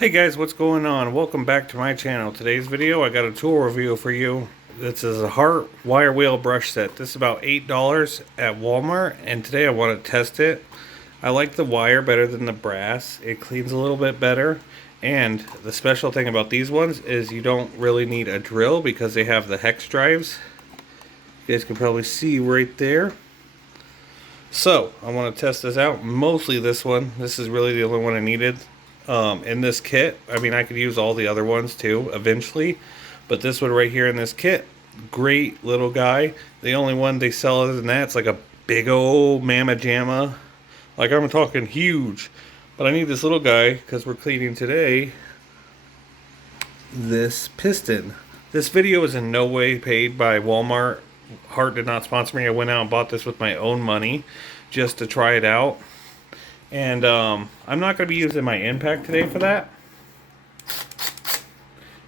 Hey guys, what's going on? Welcome back to my channel. Today's video, I got a tool review for you. This is a HART wire wheel brush set. This is about $8 at Walmart, and today I want to test it. I like the wire better than the brass. It cleans a little bit better, and the special thing about these ones is you don't really need a drill because they have the hex drives. You guys can probably see right there. So, I want to test this out. Mostly this one. This is really the only one I needed. In this kit. I mean, I could use all the other ones too eventually, but this one right here in this kit, great little guy. The only one they sell other than that, it's like a big old mamma jamma, like I'm talking huge. But I need this little guy because we're cleaning today this piston. This video is in no way paid by Walmart. HART did not sponsor me. I went out and bought this with my own money just to try it out. And I'm not going to be using my impact today for that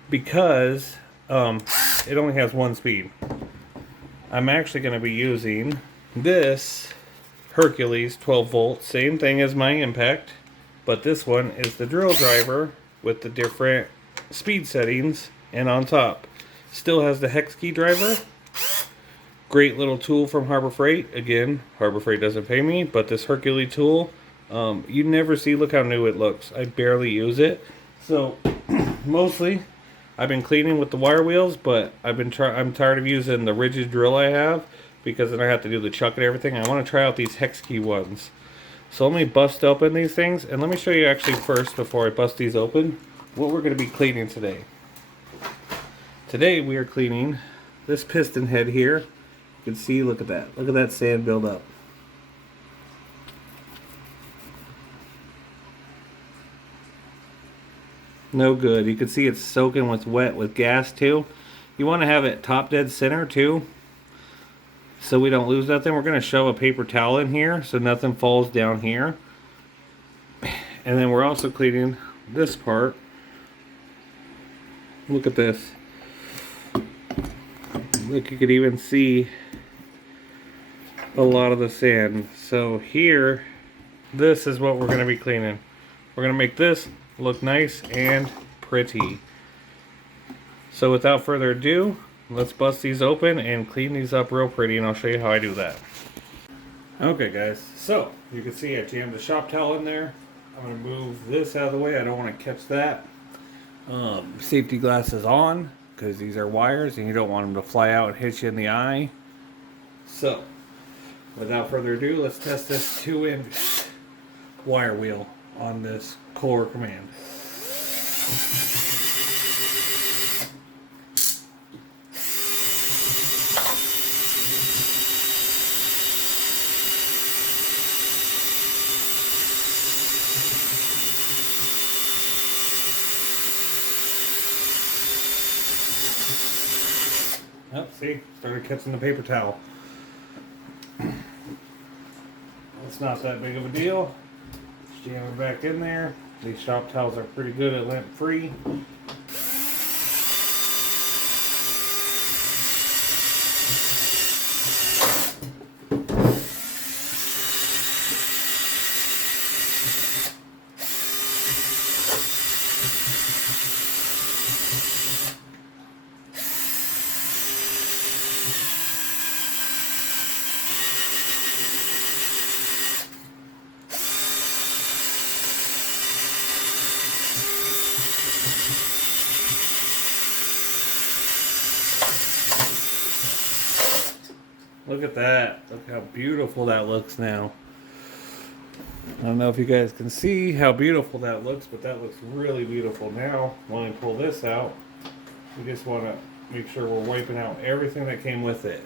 because it only has one speed. I'm actually going to be using this Hercules 12 volt, same thing as my impact, but this one is the drill driver with the different speed settings, and on top still has the hex key driver. Great little tool from Harbor Freight. Again, Harbor Freight doesn't pay me, but this Hercules tool, you never see, look how new it looks. I barely use it. So, mostly, I've been cleaning with the wire wheels, but I'm tired of using the rigid drill I have, because then I have to do the chuck and everything. I want to try out these hex key ones. So let me bust open these things, and let me show you actually first, before I bust these open, what we're going to be cleaning today. Today we are cleaning this piston head here. You can see, look at that. Look at that sand build up. No good. You can see it's soaking with wet with gas too. You want to have it top dead center too, so we don't lose nothing. We're going to shove a paper towel in here so nothing falls down here. And then we're also cleaning this part. Look at this. Look, you could even see a lot of the sand. So here, this is what we're going to be cleaning. We're going to make this look nice and pretty. So without further ado, let's bust these open and clean these up real pretty, and I'll show you how I do that. Okay guys, so you can see I jammed the shop towel in there. I'm going to move this out of the way. I don't want to catch that. Safety glasses on, because these are wires and you don't want them to fly out and hit you in the eye. So without further ado, let's test this 2-inch wire wheel on this Core Command. Oh, see, started catching the paper towel. It's not that big of a deal. Jam it back in there. These shop towels are pretty good at lint free. Look at that. Look how beautiful that looks now. I don't know if you guys can see how beautiful that looks, but that looks really beautiful. Now, when I pull this out, we just want to make sure we're wiping out everything that came with it.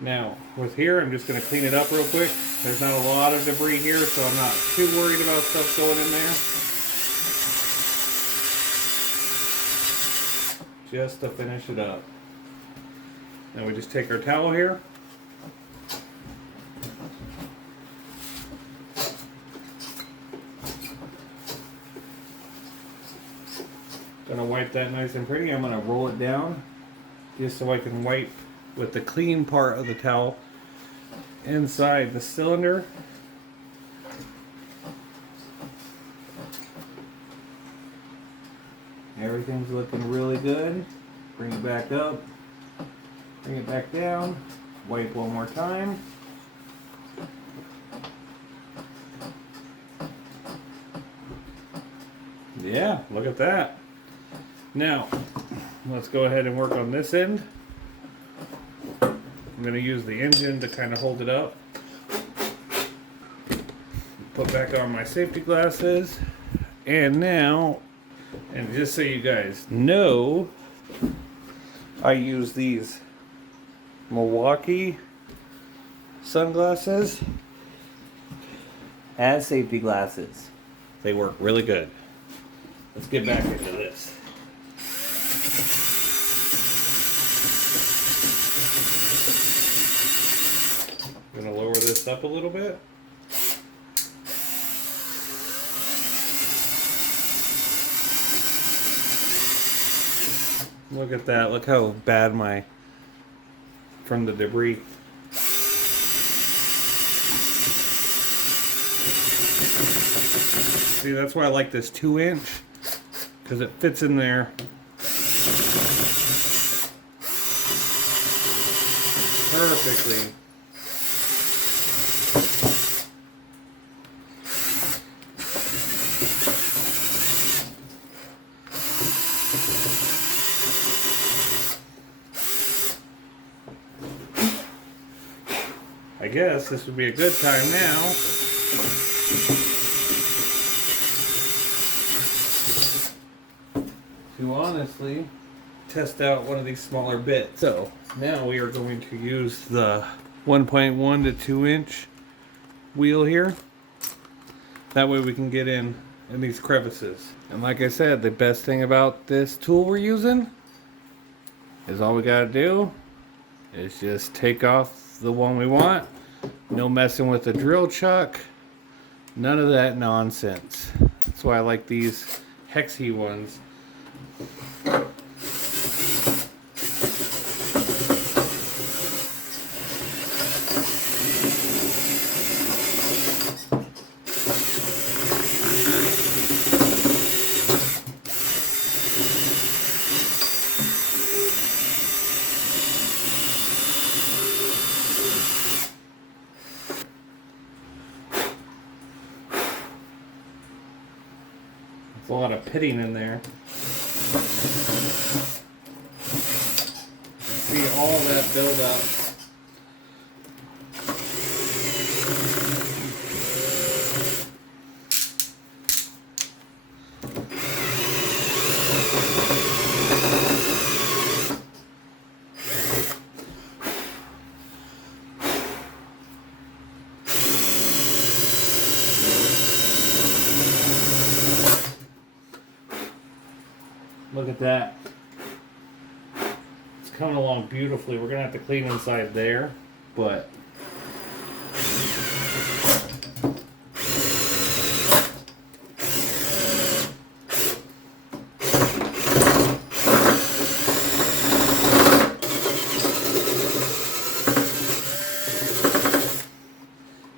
Now, with here, I'm just going to clean it up real quick. There's not a lot of debris here, so I'm not too worried about stuff going in there. Just to finish it up. Now we just take our towel here. Gonna wipe that nice and pretty. I'm gonna roll it down just so I can wipe with the clean part of the towel inside the cylinder. Everything's looking really good. Bring it back up. Bring it back down. Wipe one more time. Yeah, look at that. Now, let's go ahead and work on this end. I'm going to use the engine to kind of hold it up. Put back on my safety glasses. And now, and just so you guys know, I use these Milwaukee sunglasses as safety glasses. They work really good. Let's get back into this. I'm going to lower this up a little bit. Look at that. Look how bad from the debris. See, that's why I like this 2-inch, because it fits in there perfectly. I guess this would be a good time now to honestly test out one of these smaller bits. So now we are going to use the 1.1 to 2 inch wheel here. That way we can get in these crevices. And like I said, the best thing about this tool we're using is all we gotta do is just take off the one we want. No messing with the drill chuck. None of that nonsense. That's why I like these hexy ones. A lot of pitting in there. See all that build up. Look at that. It's coming along beautifully. We're going to have to clean inside there, but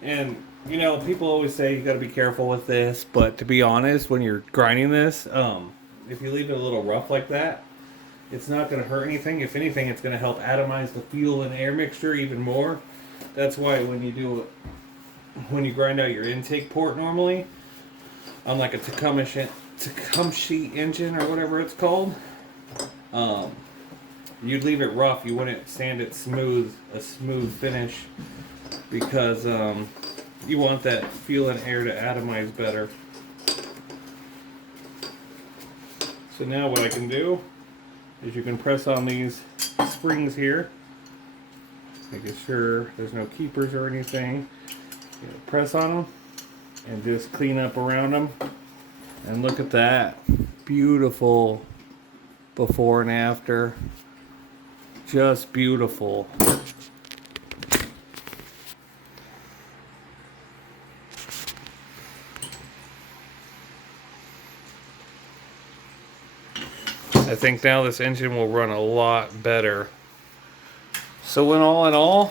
and you know, people always say you got to be careful with this, but to be honest, when you're grinding this, if you leave it a little rough like that, it's not going to hurt anything. If anything, it's going to help atomize the fuel and air mixture even more. That's why when you grind out your intake port normally, on like a Tecumseh engine or whatever it's called, you'd leave it rough. You wouldn't sand it smooth, a smooth finish, because you want that fuel and air to atomize better. So now what I can do is you can press on these springs here, making sure there's no keepers or anything. You know, press on them and just clean up around them. And look at that. Beautiful before and after. Just beautiful. I think now this engine will run a lot better. So in all,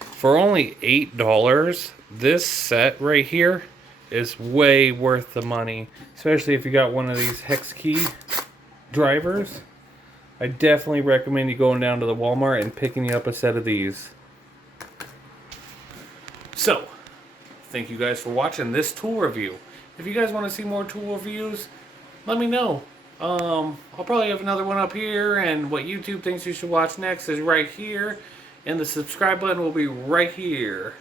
for only $8, this set right here is way worth the money. Especially if you got one of these hex key drivers, I definitely recommend you going down to the Walmart and picking you up a set of these. So, thank you guys for watching this tool review. If you guys want to see more tool reviews, let me know. I'll probably have another one up here, and what YouTube thinks you should watch next is right here, and the subscribe button will be right here.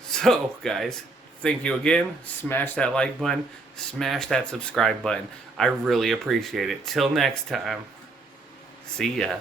So, guys, thank you again. Smash that like button, smash that subscribe button. I really appreciate it. Till next time, see ya.